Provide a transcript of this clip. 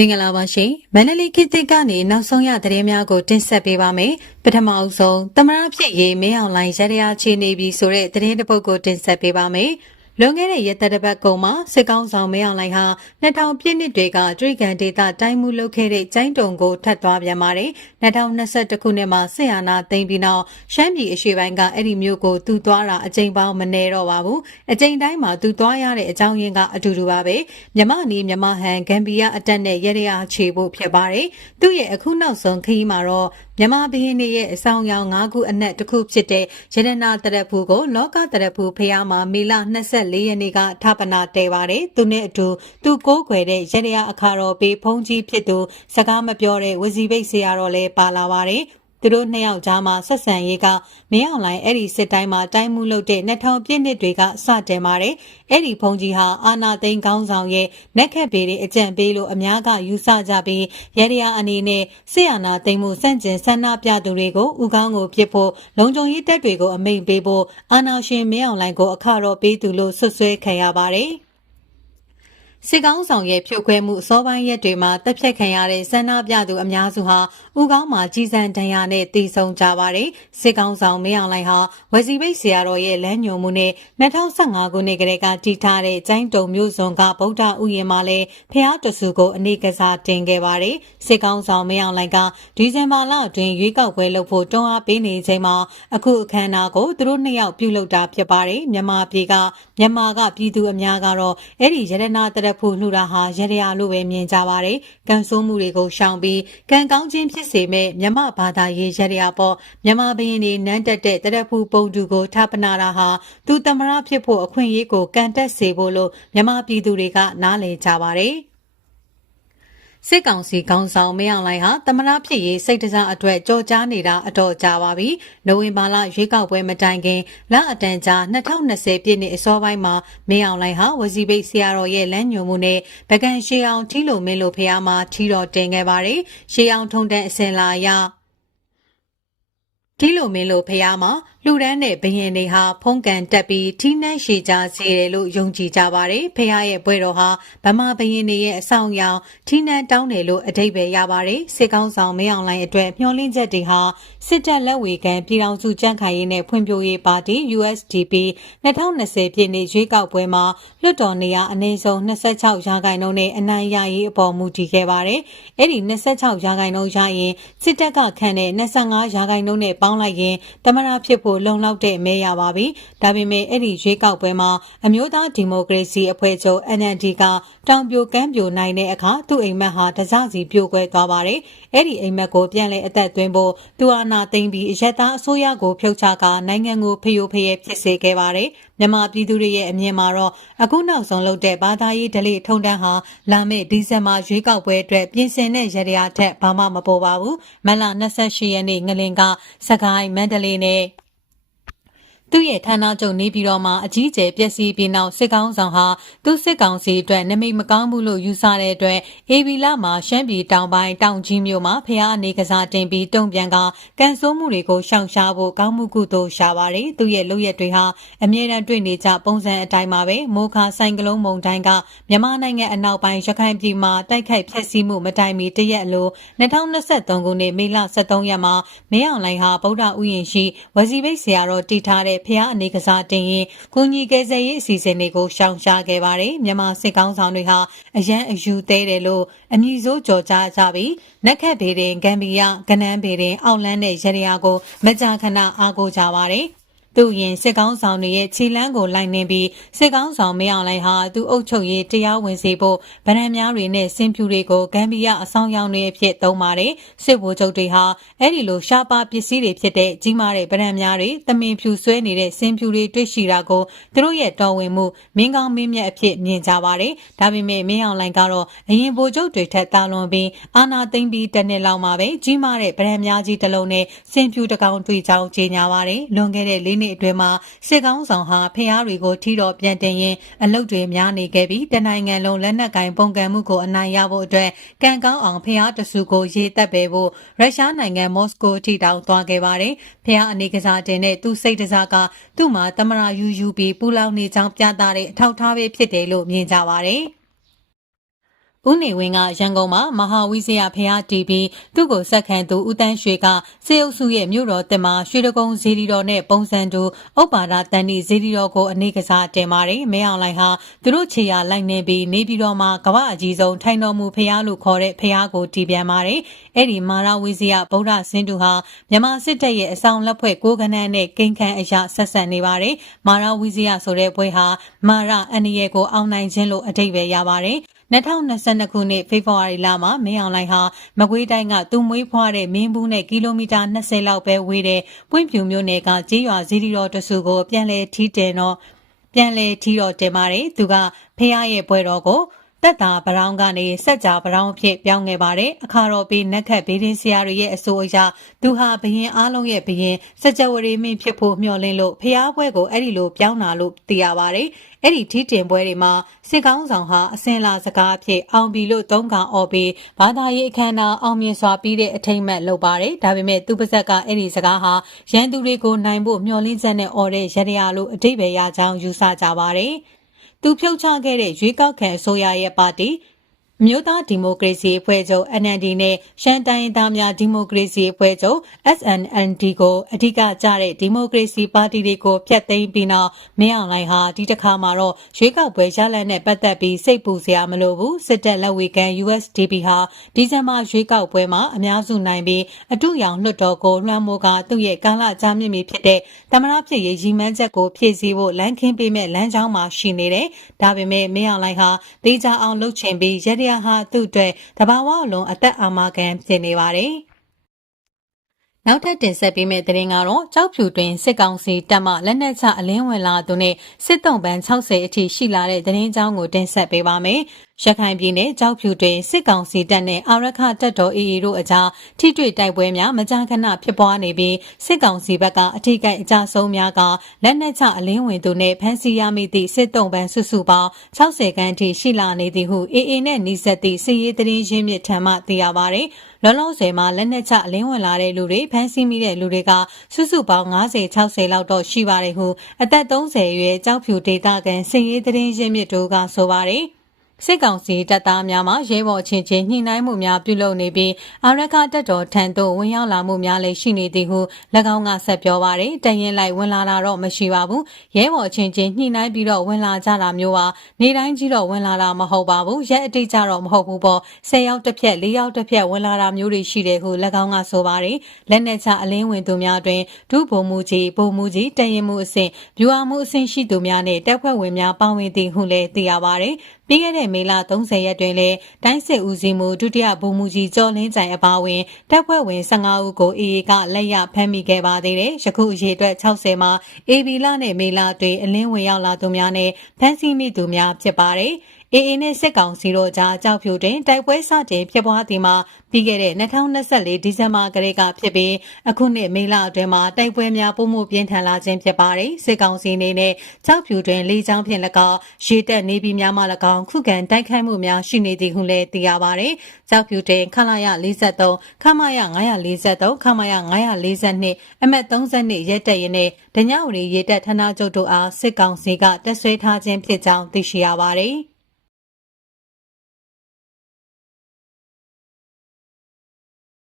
မင်္ဂလာပါရှင်မန္တလေးခေတ်သစ်ကနေနောက်ဆုံးရသတင်းများကိုတင်ဆက်ပေးပါမယ်ပထမအဆုံးသမရဖြစ်ရေးမင်းအောင်လှိုင်ရရအခြေအနေပြီးဆိုတဲ့သတင်းတစ်ပုဒ်ကိုတင်ဆက်ပေးပါမယ်လွန်ခဲ့တဲ့ရက်သတ္တပတ်ကုန်မှာစစ်ကောင်းဆောင်မင်းအောင်လှိုင်ဟာ2000ပြည့်နှစ်တွေကတရိကန်ဒေတာတိုင်းမှုလုပ်ခဲ့တဲ့ကျိုင်းတုံကိုထပ်သွားပြန်ပါတယ်။2021ခုနှစ်မှာစစ်အာဏာသိမ်းပြီးနောက်ရှမ်းပြည်အရှေ့ပိုင်းကအဲ့ဒီမြို့ကိုသူသွားတာအကြိမ်ပေါင်းမနည်းတော့ပါဘူး။အကြိမ်တိုင်းမှာသူသွားရတဲ့အကြောင်းရင်းကအတူတူပါပဲ။မြမနီမြမဟန်ဂမ်ဘီယာအတက်နဲ့ရရရချေဖို့ဖြစ်ပါတယ်။သူ့ရဲ့အခုနောက်ဆုံးခရီးမှာတော့မြန်မာဘီရင်တွေရဲ့အဆောင်ရောင်၅ခုအနက်တစ်ခုဖြစ်တဲ့ရတနာတရဖူကိုလောကတရဖူဖရာမှာမေလ24ရက်နေ့ကထပနာတဲပါတယ်။သူနဲ့အတူ သူကိုးကွယ်တဲ့ရတရအခါတော်ဘေးဖုံးကြီးဖြစ်သူ စကားမပြောတဲ့ဝစီဘိတ်ဆရာတော်လည်းပါလာပါတယ်သူတို့နှစ်ယောက်ကြားမှာဆက်ဆံရေးကမင်းအောင်လိုင်အဲ့ဒီစစ်တိုင်းမှာတိုင်းမှုလုပ်တဲ့နှစ်ထောင်ပြည့်နှစ်တွေကစတင်ပါတယ်။အဲ့ဒီဘုံကြီးဟာအာနာသိန်းကောင်းဆောင်ရဲ့နက်ခတ်ပေတွေအကြံပေးလို့အများကယူဆကြပြီးရရရာအနေနဲ့ဆေးအာနာသိန်းမှုစန့်ကျင်ဆန္ဒပြသူတွေကိုဥကောင်းကိုပြစ်ဖို့လုံခြုံရေးတပ်တွေကိုအမိန်ပေးဖို့အာနာရှင်မင်းအောင်လိုင်ကိုအခါတော့ပေးသူလို့ဆွဆွဲခံရပါတယ်။စစ်ကောင်းဆောင်ရဲ့ဖြုတ်ခွဲမှုအစောပိုင်းရက်တွေမှာတပ်ဖြတ်ခံရတဲ့ဆန္ဒပြသူအများစုဟာဥကောင်းမှာကြီးစံဒဏ်ရာနဲ့တည်ဆုံကြပါတယ်။စစ်ကောင်းဆောင်မင်းအောင်လှိုင်ဟာဝစီပိတ်ဆရာတော်ရဲ့လမ်းညွှန်မှုနဲ့2015ခုနှစ်ကတည်းကတည်ထားတဲ့ကျိုင်းတုံမြို့စွန်ကဗုဒ္ဓဥယျာဉ်မှာလည်းဖျားတဆူကိုအနေကစားတင်ခဲ့ပါတယ်။စစ်ကောင်းဆောင်မင်းအောင်လှိုင်ကဒီဇင်ဘာလအတွင်းရွေးကောက်ပွဲလုပ်ဖို့တွန်းအားပေးနေချိန်မှာအခုအခမ်းအနားကိုသူတို့နှစ်ယောက်ပြုလုပ်တာဖြစ်ပါတယ်။မြန်မာပြည်ကမြန်မာကပြည်သူအများကတော့အဲ့ဒီရတနာတရတက်ဖို့နှူတာဟာရရလို့ပဲမြင်ကြပါတယ်။ကံဆိုးမှုတွေကိုရှောင်ပြီးကံကောင်းခြင်းဖြစ်စေမဲ့မြမဘာသာရေးရရပေါ်မြမဘရင်တွေနန်းတက်တဲ့တက်ဖို့ပုံတူကိုထပ်ပနာတာဟာသူတမရဖြစ်ဖို့အခွင့်အရေးကိုကန်တက်စေဖို့လို့မြမပြည်သူတွေက နားလည်ကြပါတယ်။စစ်ကောင်စီခေါင်းဆောင်မင်းအောင်လှိုင်ဟာတမနာဖြစ်ရေးစိတ်တစားအတွက်ကြော်ကြားနေတာအတော်ကြာပါပြီ။နိုဝင်ဘာလရွေးကောက်ပွဲမတိုင်ခင်လအတန်ကြာ2020ပြည့်နှစ်အစောပိုင်းမှာမင်းအောင်လှိုင်ဟာဝစီဘိတ်ဆရာတော်ရဲ့လမ်းညွှန်မှုနဲ့ပကံရှေအောင်ထီလိုမင်းလိုဖះမှာထီတော်တင်ခဲ့ပါတယ်။ရှေအောင်ထုံတန်းအစင်လာရဒီလိုမင်းလိုဖះမှာလူဒန်းနဲ့ဘယင်တွေဟာဖုံးကန်တက်ပြီးထိနှက်ရှည်ကြစေတယ်လို့ယုံကြည်ကြပါတယ်။ဖခင်ရဲ့ဘွဲတော်ဟာဗမာဘယင်တွေရဲ့အဆောင်ရောင်ထိနှက်တောင်းတယ်လို့အဓိပ္ပာယ်ရပါတယ်။စစ်ကောင်းဆောင်မင်းအောင်လှိုင်အတွက်မျှော်လင့်ချက်တွေဟာစစ်တပ်လက်ဝေခံပြည်ထောင်စုကြံ့ခိုင်ရေးနဲ့ဖွံ့ဖြိုးရေးပါတီ USDP 2020ပြည်နှစ်ရွေးကောက်ပွဲမှာလွှတ်တော်နေရာ အနည်းဆုံး26ရာခိုင်နှုန်းနဲ့အနိုင်ရရေးအပေါ်မူတည်ခဲ့ပါတယ်။အဲ့ဒီ26ရာခိုင်နှုန်းရရင်စစ်တပ်ကခံတဲ့25ရာခိုင်နှုန်းနဲ့ပေါင်းလိုက်ရင်တမရဖြစ်ဖို့လုံလောက်တဲ့မဲရပါပြီ။ဒါပေမဲ့အဲ့ဒီရွေးကောက်ပွဲမှာအမျိုးသားဒီမိုကရေစီအဖွဲ့ချုပ် NLD ကတောင်ပြိုကမ်းပြိုနိုင်တဲ့အခါသူ့အိမ်မက်ဟာတစစီပြိုကွဲသွားပါတယ်။အဲ့ဒီအိမ်မက်ကိုပြန်လည်အသက်သွင်းဖို့သူအာနာသိမ့်ပြီးအရက်သားအစိုးရကိုဖျောက်ချကာနိုင်ငံကိုဖျို့ဖျဲဖြစ်စေခဲ့ပါတယ်။မြန်မာပြည်သူတွေရဲ့အမြင်မှာတော့အခုနောက်ဆုံးလုပ်တဲ့ဘာသာရေးဒလိထုံတန်းဟာလာမယ့်ဒီဇင်ဘာရွေးကောက်ပွဲအတွက်ပြင်ဆင်တဲ့ရတရားထက်ဘာမှမပေါ်ပါဘူး။မလ28ရက်နေ့ငလင်ကစကိုင်းမန္တလေးနဲ့သူ့ရဲ့ဌာနချုပ်နေပြည်တော်မှာအကြီးအကျယ်ပျက်စီးပြီးနောက်စစ်ကောင်ဆောင်ဟာသူ့စစ်ကောင်စီအတွက်နမိတ်မကောင်းဘူးလို့ယူဆတဲ့အတွက်အေဗီလာမှာရှမ်းပြည်တောင်ပိုင်းတောင်ကြီးမြို့မှာဖျားအနေကစားတင်ပြီးတုံ့ပြန်ကကန်ဆိုးမှုတွေကိုရှောင်ရှားဖို့ကောင်းမှုကုသိုလ်ရှာပါတယ်သူ့ရဲ့လုပ်ရက်တွေဟာအမြဲတမ်းတွေ့နေကြပုံစံအတိုင်းပါပဲမိုးခါဆိုင်ကလုံးမုန်တိုင်းကမြန်မာနိုင်ငံအနောက်ပိုင်းရခိုင်ပြည်မှာတိုက်ခိုက်ဖျက်ဆီးမှုမတိုင်မီတရက်အလို2023ခုနှစ်မေလ23ရက်မှာမင်းအောင်လှိုင်ဟာဗုဒ္ဓဥယျာဉ်ရှိဝစီဘိတ်ဆရာတော်တည်ထားတဲ့တဲ့ဖျားအနေကစားတင်ရင်ကုညီကယ်ဆယ်ရေးအစီအစဉ်တွေကိုရှောင်ရှားခဲ့ပါတယ်မြန်မာစစ်ကောင်းဆောင်တွေဟာအရန်အယူသေးတယ်လို့အမည်ဆိုကြော်ကြားကြပြီးနက်ခတ်ဘေးတွင်ဂမ်ဘီယာကနန်းဘေးတွင် အောက်လန်းတဲ့ရရရာကို မကြာခဏအားကိုးကြပါတယ်သူ့ရင်စစ်ကောင်းဆောင်တွေရဲ့ခြေလမ်းကိုလိုက်နှင်ပြီးစစ်ကောင်းဆောင်မင်းအောင်လှိုင်ဟာသူ့အုပ်ချုပ်ရေးတရားဝင်စေဖို့ဗရန်များတွေနဲ့စင်ဖြူတွေကိုဂမ်ဘီယာအဆောင်ရောင်တွေအဖြစ်သုံးပါတယ်စစ်ဗိုလ်ချုပ်တွေဟာအဲ့ဒီလိုရှားပါပစ္စည်းတွေဖြစ်တဲ့ကြီးမားတဲ့ဗရန်များတွေတမင်ဖြူဆွဲနေတဲ့စင်ဖြူတွေတွေ့ရှိတာကိုသူတို့ရဲ့တော်ဝင်မှုမင်းကောင်းမင်းမြတ်အဖြစ်မြင်ကြပါတယ်ဒါပေမဲ့မင်းအောင်လှိုင်ကတော့အရင်ဗိုလ်ချုပ်တွေထက်တာလွန်ပြီးအာနာသိမ့်ပြီးတနှစ်လောက်မှပဲကြီးမားတဲ့ဗရန်များကြီးတစ်လုံးနဲ့စင်ဖြူတစ်ကောင်တွေ့ကြောင်းကြေညာပါတယ်လွန်ခဲ့တဲ့၄နှစ်နှစ်အတွင်းမှာစစ်ကောင်းဆောင်ဟာဖျားတွေကိုထိတော့ပြန်တင်ရင်အလုတ်တွေများနေခဲ့ပြီးတနိုင်ငံလုံးလက်နက်ကင်ပုံကံမှုကိုအနိုင်ရဖို့အတွက်ကံကောင်းအောင်ဖျားတစုကိုရေတက်ပေဖို့ရုရှားနိုင်ငံမော်စကိုထိတောင်းသွားခဲ့ပါတယ်။ဖျားအနေကစားတင်တဲ့သူစိတ်တစားကသူ့မှာတမရာယူယူပြီးပူလောင်နေကြောင်းပြသတဲ့အထောက်အထားပဲဖြစ်တယ်လို့မြင်ကြပါတယ်။ဦးနေဝင်းကရန်ကုန်မှာမဟာဝိဇယဖះတီပြီးသူ့ကိုဆက်ခံသူဦးတန်းရွှေကစေအုပ်စုရဲ့မြို့တော်တင်မှာရွှေတကုံဇေဒီတော်နဲ့ပုံစံတူဥပ္ပါဒတန်ဒီဇေဒီတော်ကိုအနေကစားတင်ပါတယ်မဲအောင်လိုက်ဟာသူတို့ခြေရာလိုက်နေပြီးနေပြည်တော်မှာကမ္ဘာအကြီးဆုံးထိုင်တော်မူဖះလို့ခေါ်တဲ့ဖះကိုတီးပြန်ပါတယ်အဲ့ဒီမဟာဝိဇယဗုဒ္ဓစင်တူဟာမြန်မာစစ်တပ်ရဲ့အဆောင်လက်ဖွဲ့ကိုကနန်းနဲ့ကိန်းခန်းအရာဆက်ဆက်နေပါတယ်မဟာဝိဇယဆိုတဲ့ဘွဲဟာမာရအန်နီယေကိုအောင်နိုင်ခြင်းလို့အဓိပ္ပာယ်ရပါတယ်2022ခုနှစ်ဖေဖော်ဝါရီလမှာမင်းအောင်လှိုင်ဟာမကွေးတိုင်းကသူ့မွေးဖွားတဲ့မင်းဘူးနဲ့ကီလိုမီတာ20လောက်ပဲဝေးတဲ့ပွင့်ဖြူမြို့နယ်ကကြေးရွာဇီရီတော်တဆူကိုပြန်လဲထီးတင်တော့ပြန်လဲထီးတော်တင်ပါတယ်သူကဖះရဲ့ဘွဲတော်ကိုတက်တာဗရောင်းကနေစက်ကြဗရောင်းအဖြစ်ပြောင်းခဲ့ပါတယ်အခါတော်ပေးနက်ခတ်ဘေးဒင်းဆရာတွေရဲ့အဆိုအရသူဟာဘရင်အားလုံးရဲ့ဘရင်စကြဝဠာမင်းဖြစ်ဖို့မျှော်လင့်လို့ဖျားပွဲကိုအဲ့ဒီလိုပြောင်းလာလို့သိရပါတယ်အဲ့ဒီထီးတင်ပွဲတွေမှာစစ်ကောင်းဆောင်ဟာအစင်လာစကားအဖြစ်အောင်ပြီလို့သုံးကောင်အော်ပြီးဘာသာရေးအခမ်းအနားအောင်မြင်စွာပြီးတဲ့အထိမ့်မတ်လုပ်ပါတယ်ဒါပေမဲ့သူပါဇက်ကအဲ့ဒီစကားဟာရန်သူတွေကိုနိုင်ဖို့မျှော်လင့်ချက်နဲ့အော်တဲ့ရရရလို့အတိတ်ပဲရကြောင်းယူဆကြပါတယ်။သူဖြုတ်ချခဲ့တဲ့ရွေးကောက်ခံအစိုးရရဲ့ပါတီမျိုးသားဒီမိုကရေစီအဖွဲ့ချုပ် NLD နဲ့ရှမ်းတိုင်းသားများဒီမိုကရေစီအဖွဲ့ချုပ် SNLD ကိုအဓိကကျတဲ့ဒီမိုကရေစီပါတီတွေကိုဖျက်သိမ်းပြီးနောက်မင်းအောင်လှိုင်ဟာဒီတစ်ခါမှာတော့ရွေးကောက်ပွဲရလဒ်နဲ့ပတ်သက်ပြီးစိတ်ပူစရာမလိုဘူးစစ်တပ်လက်ဝေခံ USDP ဟာဒီဇင်ဘာရွေးကောက်ပွဲမှာအများစုနိုင်ပြီးအတုရောင်လွှတ်တော်ကိုလွှမ်းမိုးကသူ့ရဲ့ကာလကြာမြင့်ပြီဖြစ်တဲ့သမရဖြစ်ရေးရည်မှန်းချက်ကိုဖြည့်ဆည်းဖို့လမ်းခင်းပေးမဲ့လမ်းကြောင်းမှာရှိနေတယ်ဒါပေမဲ့မင်းအောင်လှိုင်ဟာတေချာအောင်လှုပ်ချင်ပြီးရတဲ့ယာဟာသူ့အတွက်တဘာဝအလုံးအသက်အာမခံဖြစ်နေပါတယ်။နောက်ထပ်တင်ဆက်ပေးမယ့်သတင်းကတော့ကြောက်ဖြူတွင်စစ်ကောင်စီတပ်မှလက်နက်ချအလင်းဝင်လာသူနဲ့စစ်တုံးပန်း60အထိရှိလာတဲ့သတင်းကြောင်းကိုတင်ဆက်ပေးပါမယ်။ရခိုင်ပြည်နယ်ကြောက်ဖြူတွင်စစ်ကောင်စီတပ်နဲ့အာရခတပ်တော် AA တို့အကြားထိတွေ့တိုက်ပွဲများမကြာခဏဖြစ်ပွားနေပြီးစစ်ကောင်စီဘက်ကအထိကိအကြဆုံးများကလက်နက်ချအလင်းဝင်သူနဲ့ဖမ်းဆီးရမိသည့်စစ်တုံးပန်းစုစုပေါင်း60ခန်းအထိရှိလာနေသည်ဟု AA နဲ့နှိစက်သည့်စစ်ရေးသတင်းရင်းမြစ်ထံမှသိရပါဗျ။လောလောဆယ်မှာလက်နက်ချအလင်းဝင်လာတဲ့လူတွေဖမ်းဆီးမိတဲ့လူတွေကစုစုပေါင်း90 60လောက်တော့ရှိပါတယ်ဟုအသက်30ရွယ်ကြောက်ဖြူဒေတာကန်စင်ရေးသတင်းရင်းမြစ်တို့ကဆိုပါတယ်။စစ်ကောင်စီတပ်သားများမှရဲဘော်ချင်းချင်းညှိနှိုင်းမှုများပြုလုပ်နေပြီးအာရခတပ်တော်ထံသို့ဝင်ရောက်လာမှုများလည်းရှိနေသည်ဟု၎င်းကဆက်ပြောပါရယ်တရင်လိုက်ဝင်လာတာတော့မရှိပါဘူးရဲဘော်ချင်းချင်းညှိနှိုင်းပြီးတော့ဝင်လာကြတာမျိုးပါနေတိုင်းကြီးတော့ဝင်လာတာမဟုတ်ပါဘူးရဲအတိတ်ကြတော့မဟုတ်ဘူးပေါ့၁၀ရောက်တစ်ဖက်၄ရောက်တစ်ဖက်ဝင်လာတာမျိုးတွေရှိတယ်ဟု၎င်းကဆိုပါရယ်လက်နက်ချအလင်းဝင်သူများတွင်ဒုဗိုလ်မှူးကြီးဗိုလ်မှူးကြီးတရင်မှုအဆင့်ဗျူဟာမှုအဆင့်ရှိသူများနဲ့တပ်ဖွဲ့ဝင်များပါဝင်သည်ဟုလည်းသိရပါရယ်ပြီးခဲ့တဲ့မေလ30ရက်တွင်လည်းတိုင်းစစ်ဦးစီးမှုဒုတိယဗိုလ်မှူးကြီးကျော်လင်းကြိုင်အပါအဝင်တပ်ဖွဲ့ဝင်15ဦးကိုအေအေကလက်ရဖမ်းမိခဲ့ပါသေးတယ်။ယခုအရေအတွက်60မှာအေဘီလနဲ့မေလတွင်အလင်းဝင်ရောက်လာသူများနဲ့ဖမ်းဆီးမိသူများဖြစ်ပါတယ်။အေအေနဲ့စစ်ကောင်စီတို့ကြားအကြောက်ဖြူတွင်တိုက်ပွဲစတင်ဖြစ်ပွားသည်မှာပြီးခဲ့တဲ့2024ဒီဇင်ဘာကလေးကဖြစ်ပြီးအခုနှစ်မေလအတွင်းမှာတိုက်ပွဲများပုံမှုပြင်းထန်လာခြင်းဖြစ်ပါတယ်စစ်ကောင်စီအနေနဲ့ကြောက်ဖြူတွင်လေးချောင်းဖြင့်၎င်းရေတက်နေပြီးများမှ၎င်းခုခံတိုက်ခိုက်မှုများရှိနေသည်ဟုလည်းသိရပါတယ်ကြောက်ဖြူတွင်ခလာရ43ခမရ943ခမရ942အမတ်32ရက်တက်ရင်နဲ့ဒညဝရီရေတက်ဌာနချုပ်တို့အားစစ်ကောင်စီကတက်ဆွဲထားခြင်းဖြစ်ကြောင်းသိရှိရပါတယ်။